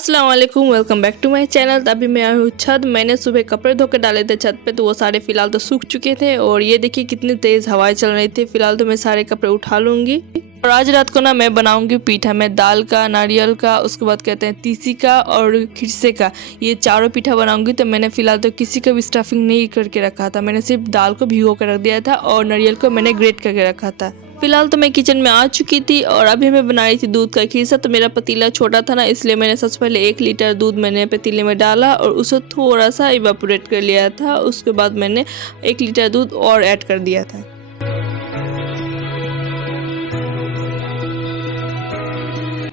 अस्सलाम वालेकुम, welcome back to my channel. अभी मैं आई हूँ छत। मैंने सुबह कपड़े धो के डाले थे छत पे, तो वो सारे फिलहाल तो सूख चुके थे। और ये देखिए कितनी तेज़ हवाएं चल रही थी। फिलहाल तो मैं सारे कपड़े उठा लूँगी। और आज रात को ना मैं बनाऊंगी पीठा में दाल का, नारियल का, उसके बाद कहते हैं तीसी का और खिरसे का। ये चारों पीठा बनाऊंगी। तो मैंने फिलहाल तो किसी का भी स्टफिंग नहीं करके रखा था। मैंने सिर्फ दाल को भिगो कर रख दिया था और नारियल को मैंने ग्रेट करके रखा था। फिलहाल तो मैं किचन में आ चुकी थी और अभी मैं बना रही थी दूध का खीरसा। तो मेरा पतीला छोटा था ना, इसलिए मैंने सबसे पहले 1 लीटर दूध मैंने पतीले में डाला और उसे थोड़ा सा इवापोरेट कर लिया था। उसके बाद मैंने 1 लीटर दूध और ऐड कर दिया था।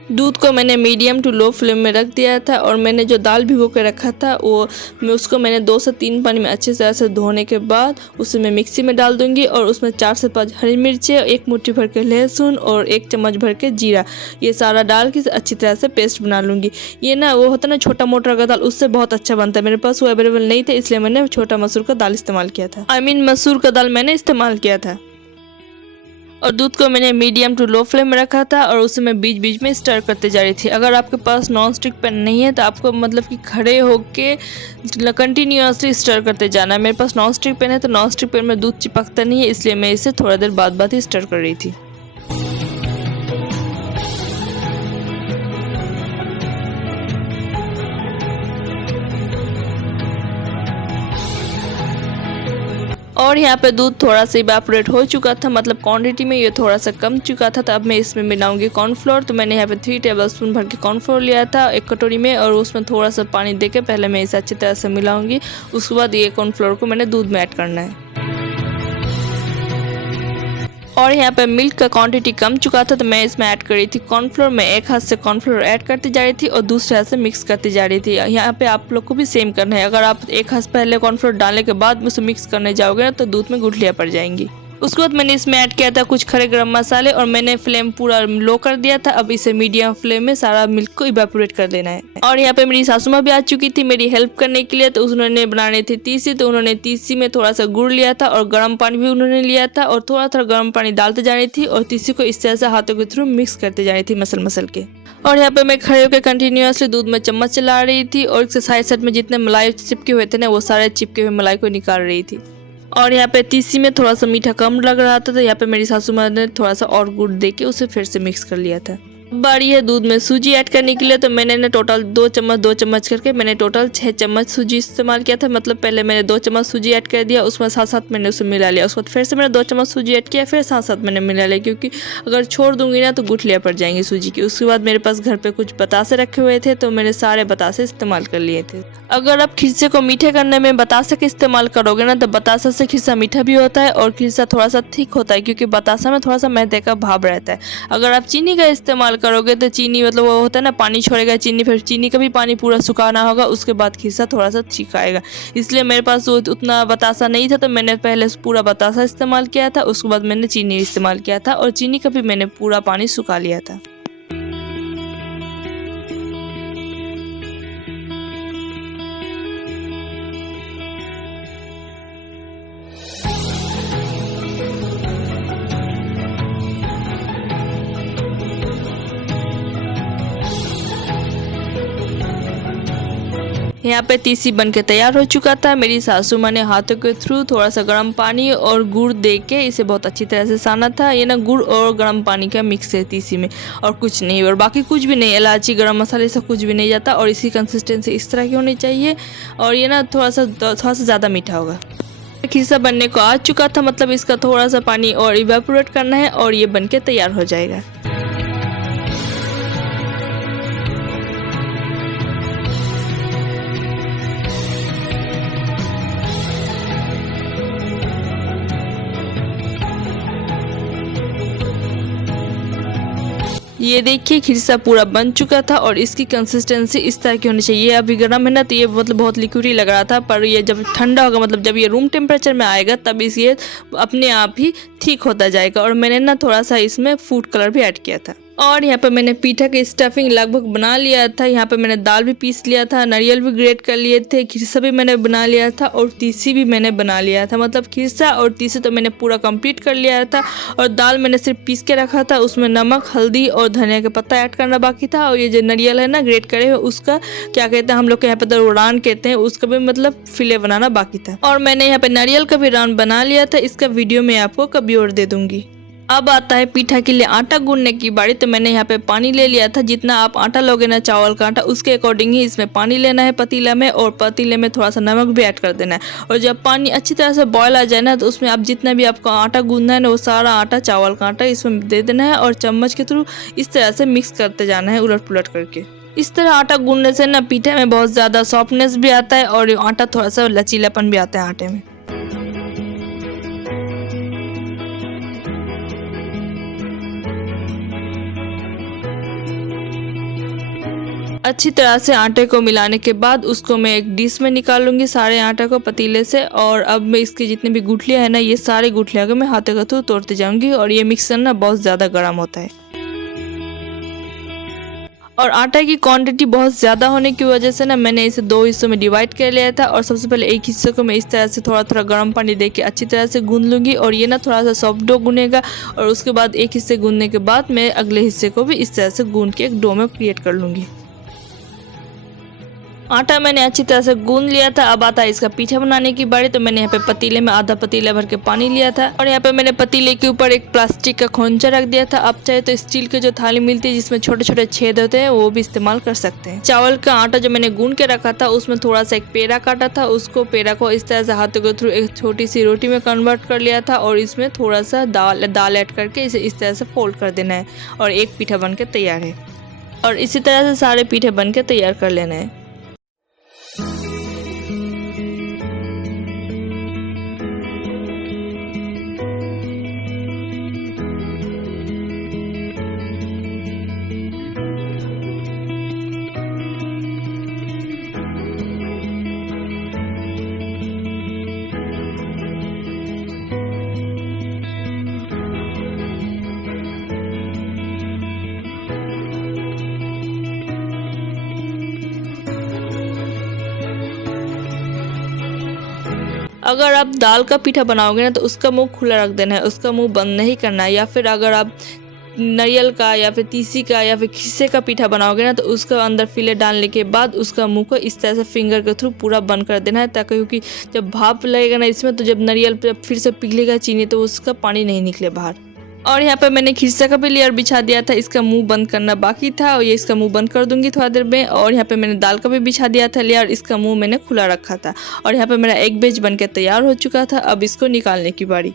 दूध को मैंने मीडियम टू लो फ्लेम में रख दिया था और मैंने जो दाल भिगो के रखा था उसको मैंने 2 से 3 पानी में अच्छे तरह से धोने के बाद उसे मैं मिक्सी में डाल दूंगी। और उसमें 4 से 5 हरी मिर्चें, 1 मुट्ठी भर के लहसुन और 1 चम्मच भर के जीरा, ये सारा डाल के अच्छी तरह से पेस्ट बना लूँगी। ये ना वो होता है ना छोटा मोटा का दाल, उससे बहुत अच्छा बनता है। मेरे पास वो अवेलेबल नहीं था, इसलिए मैंने छोटा मसूर का दाल इस्तेमाल किया था। मसूर का दाल मैंने इस्तेमाल किया था। और दूध को मैंने मीडियम टू लो फ्लेम में रखा था और उसे मैं बीच बीच में स्टर करते जा रही थी। अगर आपके पास नॉन स्टिक पैन नहीं है तो आपको मतलब कि खड़े होके कंटिन्यूसली स्टर करते जाना है। मेरे पास नॉन स्टिक पैन है तो नॉन स्टिक पैन में दूध चिपकता नहीं है, इसलिए मैं इसे थोड़ा देर बाद ही स्टर कर रही थी। और यहाँ पे दूध थोड़ा सा इवेपोरेट हो चुका था, मतलब क्वांटिटी में ये थोड़ा सा कम चुका था। तो अब मैं इसमें मिलाऊंगी कॉर्नफ्लोर। तो मैंने यहाँ पे 3 टेबलस्पून भर के कॉर्नफ्लोर लिया था 1 कटोरी में और उसमें थोड़ा सा पानी देके पहले मैं इसे अच्छी तरह से मिलाऊंगी। उसके बाद ये कॉर्नफ्लोर को मैंने दूध में ऐड करना है। और यहाँ पे मिल्क का क्वांटिटी कम चुका था तो मैं इसमें ऐड कर रही थी कॉर्नफ्लोर। मैं एक हाथ से कॉर्नफ्लोर ऐड करती जा रही थी और दूसरे हाथ से मिक्स करती जा रही थी। यहाँ पे आप लोग को भी सेम करना है। अगर आप एक हाथ पहले कॉर्नफ्लोर डालने के बाद उसे मिक्स करने जाओगे ना तो दूध में गुठलियाँ पड़ जाएंगी। उसके बाद मैंने इसमें ऐड किया था कुछ खड़े गरम मसाले और मैंने फ्लेम पूरा लो कर दिया था। अब इसे मीडियम फ्लेम में सारा मिल्क को इवेपोरेट कर देना है। और यहाँ पे मेरी सासू माँ भी आ चुकी थी मेरी हेल्प करने के लिए। तो उन्होंने बनाने थे तीसी, तो उन्होंने तीसी में थोड़ा सा गुड़ लिया था और गर्म पानी भी उन्होंने लिया था और थोड़ा थोड़ा गर्म पानी डालते जा रही थी और तीसी को इस तरह से हाथों के थ्रू मिक्स करते जा रही थी मसल के। और यहाँ पे मैं खड़े होकर कंटिन्यूसली दूध में चम्मच चला रही थी और इसके साइड में जितने मलाई चिपके हुए थे ना वो सारे चिपके हुए मलाई को निकाल रही थी। और यहाँ पे तीसी में थोड़ा सा मीठा कम लग रहा था तो यहाँ पे मेरी सासू माँ ने थोड़ा सा और गुड़ देके उसे फिर से मिक्स कर लिया था। बारी है दूध में सूजी ऐड करने के लिए। तो मैंने ना टोटल 2 चम्मच करके मैंने टोटल 6 चम्मच सूजी इस्तेमाल किया था। मतलब पहले मैंने 2 चम्मच सूजी ऐड कर दिया, उसमें साथ साथ मैंने उसे मिला लिया। उसके बाद फिर से मैंने 2 चम्मच सूजी ऐड किया, फिर साथ साथ मैंने मिला लिया, क्योंकि अगर छोड़ दूंगी ना तो गुठलियाँ पड़ जाएंगी सूजी की। उसके बाद मेरे पास घर पे कुछ बतासे रखे हुए थे तो मैंने सारे बतासे इस्तेमाल कर लिए थे। अगर आप खिरसे को मीठे करने में बतासे का इस्तेमाल करोगे ना तो बतासा से खिरसा मीठा भी होता है और खिरसा थोड़ा सा थिक होता है, क्योंकि बतासा में थोड़ा सा मैदे का भाव रहता है। अगर आप चीनी का इस्तेमाल करोगे तो चीनी मतलब वो होता है ना पानी छोड़ेगा चीनी, फिर चीनी का भी पानी पूरा सुखाना होगा, उसके बाद खिरसा थोड़ा सा ठीक आएगा। इसलिए मेरे पास उतना बतासा नहीं था तो मैंने पहले पूरा बतासा इस्तेमाल किया था, उसके बाद मैंने चीनी इस्तेमाल किया था और चीनी का भी मैंने पूरा पानी सुखा लिया था। यहाँ पे तीसी बन के तैयार हो चुका था। मेरी सासू माँ ने हाथों के थ्रू थोड़ा सा गर्म पानी और गुड़ दे के इसे बहुत अच्छी तरह से साना था। ये ना गुड़ और गर्म पानी का मिक्स है तीसी में और कुछ नहीं, और बाकी कुछ भी नहीं, इलायची गर्म मसाले से कुछ भी नहीं जाता। और इसकी कंसिस्टेंसी इस तरह की होनी चाहिए और ये ना थोड़ा सा ज़्यादा मीठा होगा। खिरसा बनने को आ चुका था, मतलब इसका थोड़ा सा पानी और इवेपोरेट करना है और ये बन के तैयार हो जाएगा। ये देखिए खिरसा पूरा बन चुका था और इसकी कंसिस्टेंसी इस तरह की होनी चाहिए। अभी गर्म है ना तो ये मतलब बहुत लिक्विडी लग रहा था, पर ये जब ठंडा होगा मतलब जब ये रूम टेम्परेचर में आएगा तब ये अपने आप ही ठीक होता जाएगा। और मैंने ना थोड़ा सा इसमें फूड कलर भी ऐड किया था। और यहाँ पे मैंने पीठा की स्टफिंग लगभग बना लिया था। यहाँ पे मैंने दाल भी पीस लिया था, नारियल भी ग्रेट कर लिए थे, खिरसा भी मैंने बना लिया था और तीसी भी मैंने बना लिया था। मतलब खिरसा और तीसी तो मैंने पूरा कंप्लीट कर लिया था। और दाल मैंने सिर्फ पीस के रखा था, उसमें नमक, हल्दी और धनिया का पत्ता ऐड करना बाकी था। और ये जो नारियल है ना ग्रेट करे हुए, उसका क्या कहते हैं हम लोग के यहाँ पे तो रान कहते हैं, उसका भी मतलब फिले बनाना बाकी था। और मैंने यहाँ पे नारियल का भी रान बना लिया था, इसका वीडियो मैं आपको कभी और दे दूंगी। अब आता है पीठा के लिए आटा गूंदने की बारी। तो मैंने यहाँ पे पानी ले लिया था, जितना आप आटा लोगे ना चावल का आटा, उसके अकॉर्डिंग ही इसमें पानी लेना है पतीला में, और पतीले में थोड़ा सा नमक भी ऐड कर देना है। और जब पानी अच्छी तरह से बॉयल आ जाए ना, तो उसमें आप जितना भी आपको आटा गूंदना है ना, वो सारा आटा चावल का आटा इसमें दे देना है और चम्मच के थ्रू इस तरह से मिक्स करते जाना है, उलट पुलट करके। इस तरह आटा गूंदने से ना पीठे में बहुत ज़्यादा सॉफ्टनेस भी आता है और आटा थोड़ा सा लचीलापन भी आता है आटे में। अच्छी तरह से आटे को मिलाने के बाद उसको मैं एक डिश में निकाल लूँगी सारे आटे को पतीले से। और अब मैं इसकी जितनी भी गुठलियाँ हैं ना, ये सारी गुठलियाँ को मैं हाथे के थ्रू तोड़ते जाऊँगी। और ये मिक्सर ना बहुत ज़्यादा गर्म होता है और आटे की क्वांटिटी बहुत ज़्यादा होने की वजह से ना मैंने इसे 2 हिस्सों में डिवाइड कर लिया था। और सबसे पहले एक हिस्से को मैं इस तरह से थोड़ा थोड़ा गर्म पानी दे के अच्छी तरह से गूंद लूँगी। और ये ना थोड़ा सा सॉफ्ट डो गूनेगा। और उसके बाद एक हिस्से गूंदने के बाद मैं अगले हिस्से को भी इस तरह से गूंद के एक डो में क्रिएट कर लूँगी। आटा मैंने अच्छी तरह से गूंद लिया था। अब आता है इसका पीठा बनाने की बारी। तो मैंने यहाँ पे पतीले में आधा पतीला भर के पानी लिया था और यहाँ पे मैंने पतीले के ऊपर एक प्लास्टिक का खोंचा रख दिया था। आप चाहे तो स्टील की जो थाली मिलती है जिसमें छोटे छोटे छेद होते हैं, वो भी इस्तेमाल कर सकते हैं। चावल का आटा जो मैंने गूंद के रखा था, उसमें थोड़ा सा एक पेड़ा काटा था, उसको पेड़ा को इस तरह से हाथों के थ्रू एक छोटी सी रोटी में कन्वर्ट कर लिया था। और इसमें थोड़ा सा दाल ऐड करके इसे इस तरह से फोल्ड कर देना है और एक पीठा बन के तैयार है। और इसी तरह से सारे पीठे बन के तैयार कर लेना है। अगर आप दाल का पीठा बनाओगे ना, तो उसका मुंह खुला रख देना है, उसका मुंह बंद नहीं करना है। या फिर अगर आप नारियल का या फिर तीसी का या फिर खिस्से का पीठा बनाओगे ना, तो उसका अंदर फिले डालने के बाद उसका मुंह को इस तरह से फिंगर के थ्रू पूरा बंद कर देना है, ताकि क्योंकि जब भाप लगेगा ना इसमें, तो जब नारियल फिर से पिघलेगा चीनी, तो उसका पानी नहीं निकले बाहर। और यहाँ पर मैंने खिरसा का भी लेयर बिछा दिया था, इसका मुंह बंद करना बाकी था और ये इसका मुंह बंद कर दूंगी थोड़ा देर में। और यहाँ पे मैंने दाल का भी बिछा दिया था लेयर, इसका मुंह मैंने खुला रखा था। और यहाँ पे मेरा एग बेज बन के तैयार हो चुका था। अब इसको निकालने की बारी।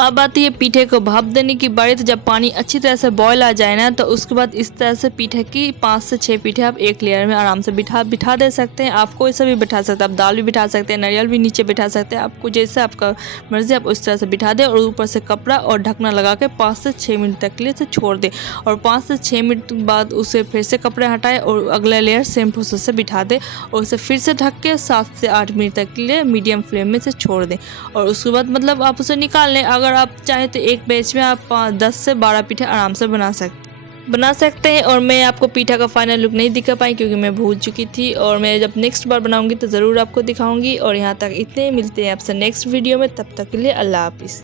अब आती है पीठे को भाप देने की बारी। तो जब पानी अच्छी तरह से बॉयल आ जाए ना, तो उसके बाद इस तरह से पीठे की 5 से 6 पीठे आप एक लेयर में आराम से बिठा दे सकते हैं। आप कोई सा भी बिठा सकते हैं, आप दाल भी बिठा सकते हैं, नारियल भी नीचे बिठा सकते हैं, आपको जैसा आपका मर्जी आप उस तरह से बिठा दें। और ऊपर से कपड़ा और ढकना लगा के 5 से 6 मिनट तक के लिए छोड़ दें। और 5 से 6 मिनट बाद उसे फिर से कपड़े हटाएं और अगला लेयर सेम प्रोसेस से बिठा दें और उसे फिर से ढक के 7 से 8 मिनट तक के लिए मीडियम फ्लेम में से छोड़ दें। और उसके बाद मतलब आप उसे निकाल लें। अगर आप चाहे तो एक बैच में आप 10 से 12 पीठे आराम से बना सकते हैं। और मैं आपको पीठा का फाइनल लुक नहीं दिखा पाई क्योंकि मैं भूल चुकी थी। और मैं जब नेक्स्ट बार बनाऊंगी तो ज़रूर आपको दिखाऊंगी। और यहाँ तक इतने मिलते हैं आपसे नेक्स्ट वीडियो में, तब तक के लिए अल्लाह हाफिज़।